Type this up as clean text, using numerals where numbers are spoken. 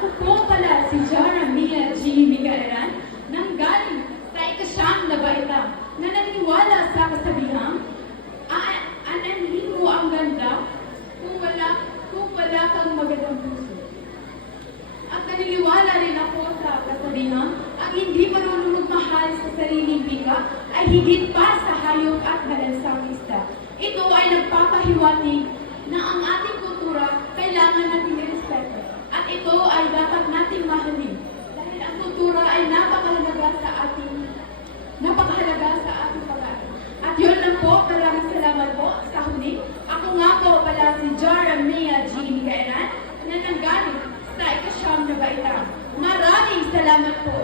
Ako po pala si Jara Mia G. Micaeran, nanggaling sa ikasyam na baita na naniniwala sa kasabihang aananhin mo ang ganda kung wala kang magandang puso. At naniniwala rin ako sa kasabihang ang hindi marunong magmahal sa sariling bika ay higit pa sa hayop at malansang isda. Ito ay nagpapahiwatig na ang ating kultura kailangan natin irespeto. At ito ay dapat nating mahalin. Dahil ang kultura ay napakahalaga sa ating pag-aaral. At yun lang po, maraming salamat po sa huli. Ako nga po pala si Jara Mia G. Micaeran na nanggaling sa ikasyam na baita. Maraming salamat po.